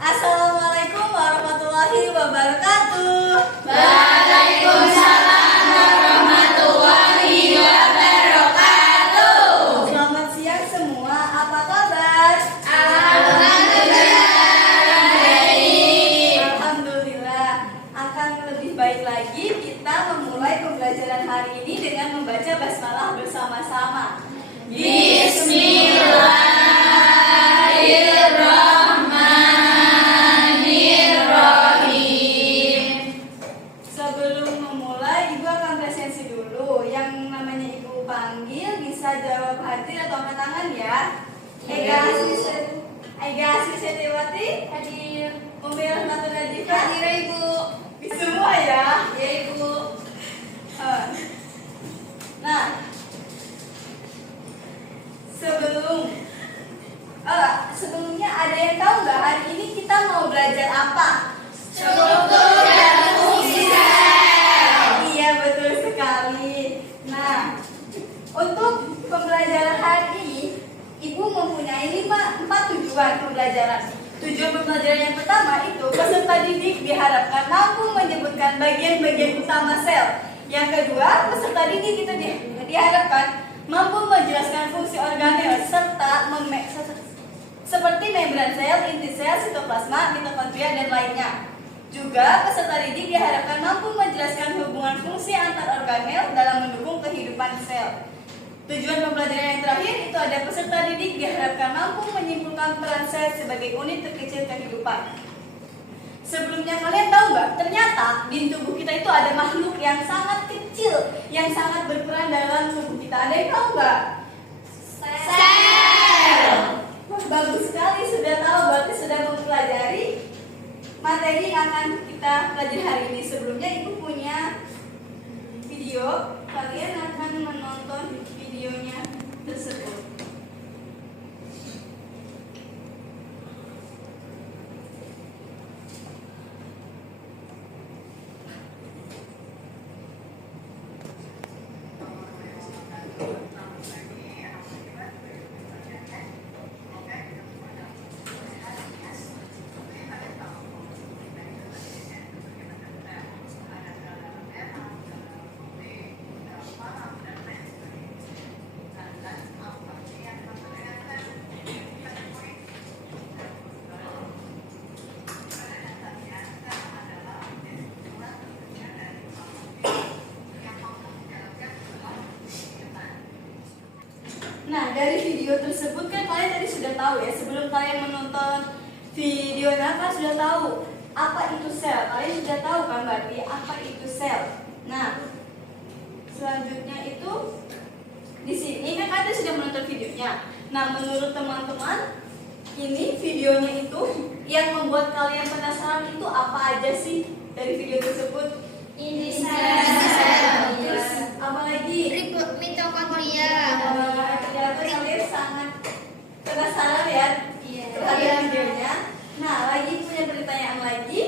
Assalamualaikum warahmatullahi wabarakatuh. Waalaikumsalam warahmatullahi wabarakatuh. Selamat siang semua, apa kabar? Alhamdulillah baik. Alhamdulillah. Akan lebih baik lagi kita memulai pembelajaran hari ini dengan membaca basmalah bersama-sama. Bismillahirrahmanirrahim. Sebelum memulai, Ibu akan presensi dulu. Yang namanya Ibu panggil bisa jawab hadir atau angkat tangan ya. Ega Asri Setiawati Hadir. Umi Rahmatul Najifah Hadir Ibu. semua ya. Ya Ibu. Nah, sebelumnya ada yang tahu nggak hari ini kita mau belajar apa? Struktur dan fungsi sel. Iya, betul sekali. Nah, untuk pembelajaran hari ini, Ibu mempunyai empat tujuan pembelajaran. Tujuan pembelajaran yang pertama itu peserta didik diharapkan mampu menyebutkan bagian-bagian utama sel. Yang kedua, peserta didik itu diharapkan mampu menjelaskan fungsi organel serta seperti membran sel, inti sel, sitoplasma, mitokondria, dan lainnya. Juga peserta didik diharapkan mampu menjelaskan hubungan fungsi antar organel dalam mendukung kehidupan sel. Tujuan pembelajaran yang terakhir itu ada peserta didik diharapkan mampu menyimpulkan peran sel sebagai unit terkecil kehidupan. Sebelumnya kalian tahu nggak? Ternyata di tubuh kita itu ada makhluk yang sangat kecil, yang sangat berperan dalam tubuh kita. Ada yang tahu nggak? Sel. Wah, bagus sekali, sudah tahu, berarti sudah mempelajari materi yang akan kita pelajari hari ini. Sebelumnya Ibu punya video, kalian akan menonton videonya tersebut. Nah, dari video tersebut kan kalian tadi sudah tahu ya. Sebelum kalian menonton videonya kan sudah tahu apa itu sel. Kalian sudah tahu kan berarti apa itu sel. Nah, selanjutnya itu di sini kan kalian sudah menonton videonya. Nah, menurut teman-teman, ini videonya itu yang membuat kalian penasaran itu apa aja sih dari video tersebut? Inti sel. Terus apa lagi? Mitokondria. Kalian sangat penasaran ya terhadap videonya. Nah, lagi punya pertanyaan lagi.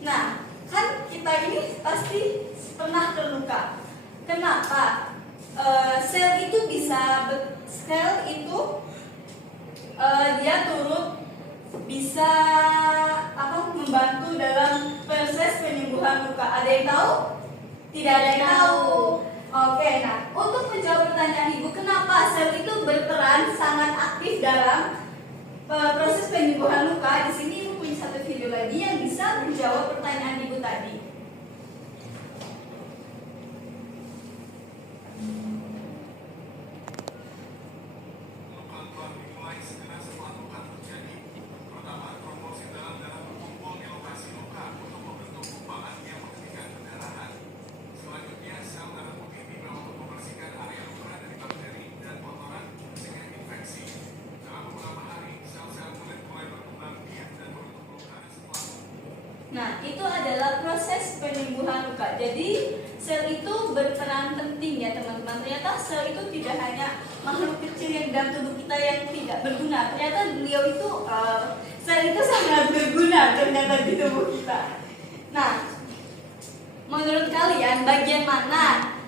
Nah, kan kita ini pasti pernah terluka. Kenapa sel itu dia turut bisa membantu dalam proses penyembuhan luka? Ada yang tahu? Tidak ada yang tahu. Oke, nah untuk menjawab pertanyaan Ibu, kenapa sel itu berperan sangat aktif dalam proses penyembuhan luka? Di sini Ibu punya satu video lagi yang bisa menjawab pertanyaan Ibu tadi. Nah, itu adalah proses penyembuhan luka. Jadi, sel itu berperan penting ya teman-teman. Ternyata sel itu tidak hanya makhluk kecil yang dalam tubuh kita yang tidak berguna. Ternyata beliau itu, sel itu sangat berguna ternyata di tubuh kita. Nah, menurut kalian bagian mana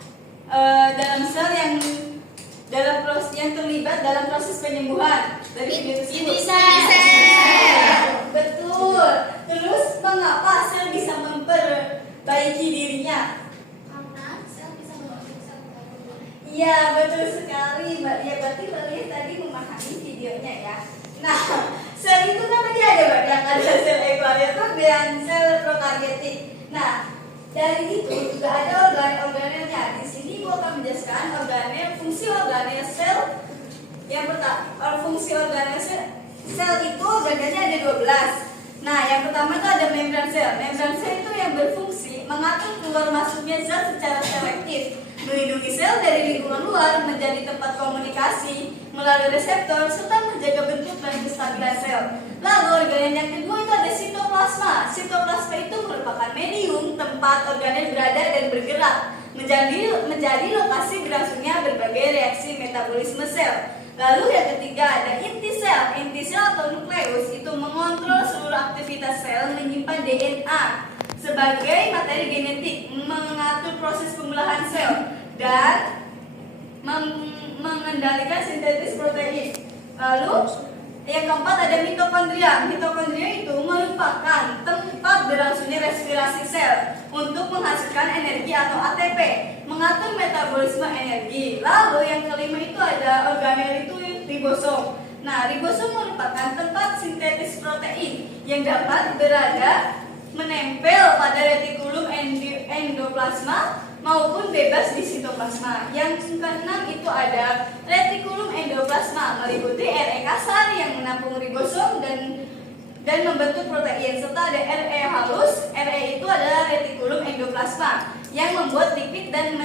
dalam sel yang terlibat dalam proses penyembuhan dari video tersebut? Inti sel. Betul. serangkaian sel prokaryotik. Nah, dari itu juga ada organel-organelnya. Di sini gua akan menjelaskan fungsi organel sel. Yang pertama, fungsi organel sel itu organelnya ada 12. Nah, yang pertama itu ada membran sel. Membran sel itu yang berfungsi mengatur keluar masuknya zat secara selektif, melindungi sel dari lingkungan luar, menjadi tempat komunikasi melalui reseptor, serta menjaga bentuk dan kestabilan sel. Lalu organel yang kedua itu ada sitoplasma. Sitoplasma itu merupakan medium tempat organel berada dan bergerak, menjadi lokasi berlangsungnya berbagai reaksi metabolisme sel. Lalu yang ketiga ada inti sel. Inti sel atau nukleus itu mengontrol seluruh aktivitas sel, menyimpan DNA sebagai materi genetik, mengatur proses pembelahan sel, dan mengendalikan sintesis protein. Lalu yang keempat ada mitokondria. Mitokondria itu merupakan tempat berlangsungnya respirasi sel untuk menghasilkan energi atau ATP, mengatur metabolisme energi. Lalu yang kelima itu ada organel itu ribosom. Nah, ribosom merupakan tempat sintetis protein yang dapat berada menempel pada retikulum endoplasma maupun bebas di sitoplasma. Yang keenam itu ada retikulum endoplasma, meliputi RE kasar yang menampung ribosom dan membentuk protein, serta ada RE halus. RE itu adalah retikulum endoplasma yang membuat lipid dan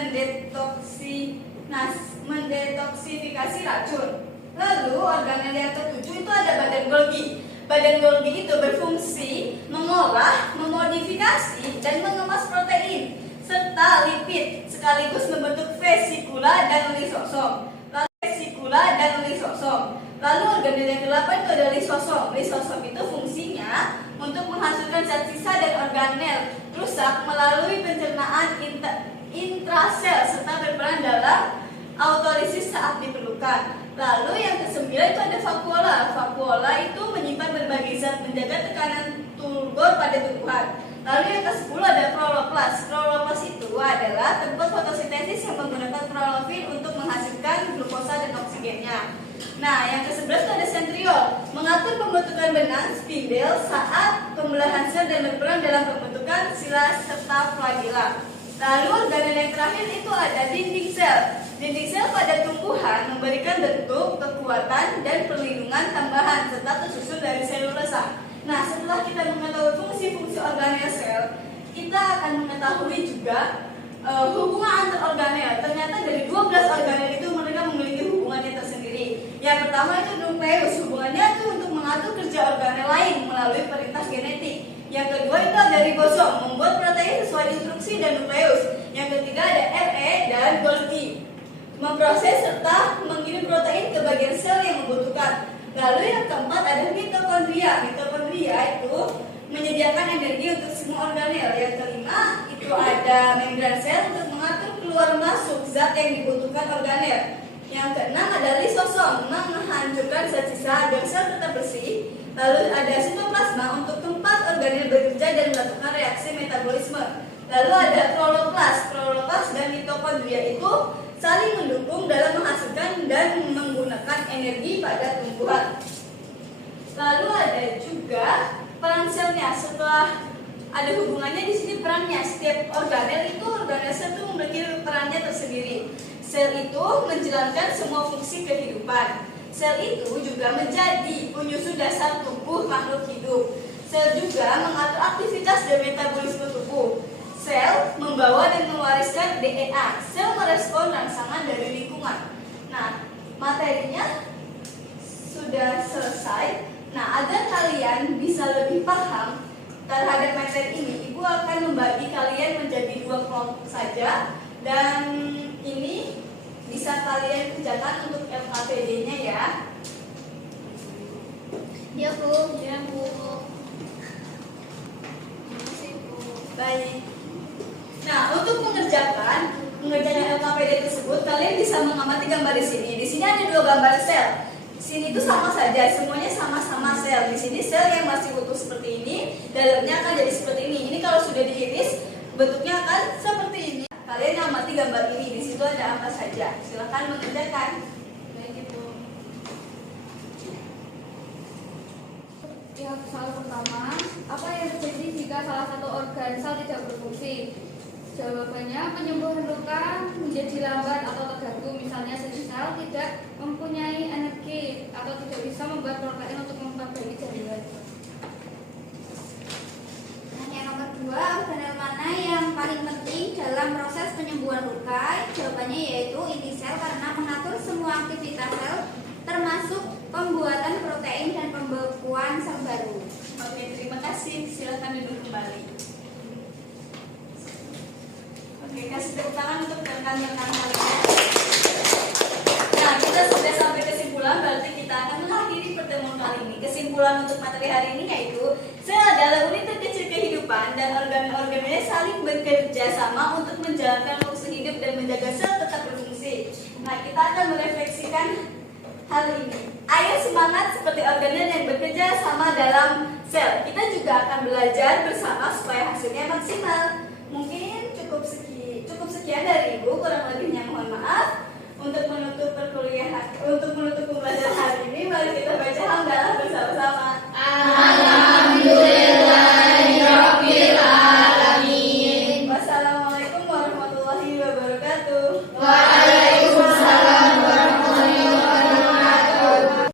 mendetoksifikasi racun. Lalu organel yang ketujuh itu ada badan Golgi. Badan Golgi itu berfungsi mengolah, memodifikasi, dan mengemas protein serta lipid sekaligus membentuk vesikula dan lisosom. Lalu organel yang ke-8 itu ada lisosom. Lisosom itu fungsinya untuk menghasilkan zat sisa dan organel rusak melalui pencernaan intrasel serta berperan dalam autolisis saat diperlukan. Lalu yang ke-9 itu ada vakuola. Vakuola itu menyimpan berbagai zat menjaga tekanan turgor pada tumbuhan. Lalu yang ke-10 ada kloroplas. Kloroplas itu adalah tempat fotosintesis yang menggunakan klorofil untuk menghasilkan glukosa dan oksigennya. Nah, yang ke-11 itu ada sentriol, mengatur pembentukan benang spindel saat pembelahan sel dan berperan dalam pembentukan sila serta flagela. Lalu organel yang terakhir itu ada dinding sel. Dinding sel pada tumbuhan memberikan bentuk, kekuatan, dan perlindungan tambahan serta tersusun dari selulosa. Nah, setelah kita mengetahui fungsi-fungsi organel sel, kita akan mengetahui juga hubungan antar organel. Ternyata dari 12 organel itu mereka memiliki hubungannya tersendiri. Yang pertama itu nukleus, hubungannya itu untuk mengatur kerja organel lain melalui perintah genetik. Yang kedua itu ada ribosom, membuat protein sesuai instruksi dan nukleus. Yang ketiga ada RE dan Golgi, memproses serta mengirim protein ke bagian sel yang membutuhkan. Lalu yang keempat ada mitokondria. Mitokondria itu menyediakan energi untuk semua organel. Yang kelima itu ada membran sel untuk mengatur keluar masuk zat yang dibutuhkan organel. Yang keenam ada lisosom, menghancurkan zat sisa agar sel tetap bersih. Lalu ada sitoplasma untuk tempat organel bekerja dan melakukan reaksi metabolisme. Lalu ada kloroplas. Kloroplas dan mitokondria itu saling mendukung dalam menghasilkan dan menggunakan energi pada tumbuhan. Lalu ada juga peran selnya. Setelah ada hubungannya di sini perannya. Setiap organel sel itu memiliki perannya tersendiri. Sel itu menjalankan semua fungsi kehidupan. Sel itu juga menjadi penyusun dasar tubuh makhluk hidup. Sel juga mengatur aktivitas dan metabolisme tubuh. Sel membawa dan mewariskan DNA. Sel merespon rangsangan dari lingkungan. Nah, materinya sudah selesai. Nah, agar kalian bisa lebih paham terhadap materi ini, Ibu akan membagi kalian menjadi 2 kelompok saja. Dan ini bisa kalian kerjakan untuk LKPD-nya ya. Ya, Bu. Ya, Bu. Baik. Nah, untuk mengerjakan LKPD tersebut, kalian bisa mengamati gambar di sini. Di sini ada 2 gambar sel. Di sini itu sama saja, semuanya sama-sama sel. Di sini sel yang masih utuh seperti ini, dalamnya akan jadi seperti ini. Ini kalau sudah diiris, bentuknya akan seperti ini. Kalian amati gambar ini, di situ ada apa saja. Silakan mengerjakan. Baik, Ibu. Yang soal pertama, Apa yang terjadi jika salah satu organ sel tidak berfungsi? Jawabannya, penyembuhan luka menjadi lambat atau terganggu. Misalnya sel tidak mempunyai energi atau tidak bisa membuat protein untuk memperbaiki jaringan. Nah, yang nomor 2, organel mana yang paling penting dalam proses penyembuhan luka? Jawabannya yaitu inti sel karena mengatur semua aktivitas sel termasuk pembuatan protein dan pembekuan sel baru. Oke, terima kasih. Silakan duduk kembali. Oke, kasih tepuk tangan untuk rekan-rekan kalian. Nah, kita sudah sampai kesimpulan, berarti kita akan mengakhiri pertemuan kali ini. Kesimpulan untuk materi hari ini yaitu sel adalah unit terkecil kehidupan dan organ-organnya saling bekerja sama untuk menjalankan fungsi hidup dan menjaga sel tetap berfungsi. Nah, kita akan merefleksikan hal ini. Ayo semangat seperti organel yang bekerja sama dalam sel. Kita juga akan belajar bersama supaya hasilnya maksimal. Mungkin cukup sekian dari Ibu, kurang lebihnya mohon maaf. Untuk menutup pembelajaran hari ini, mari kita baca hamdalah bersama-sama.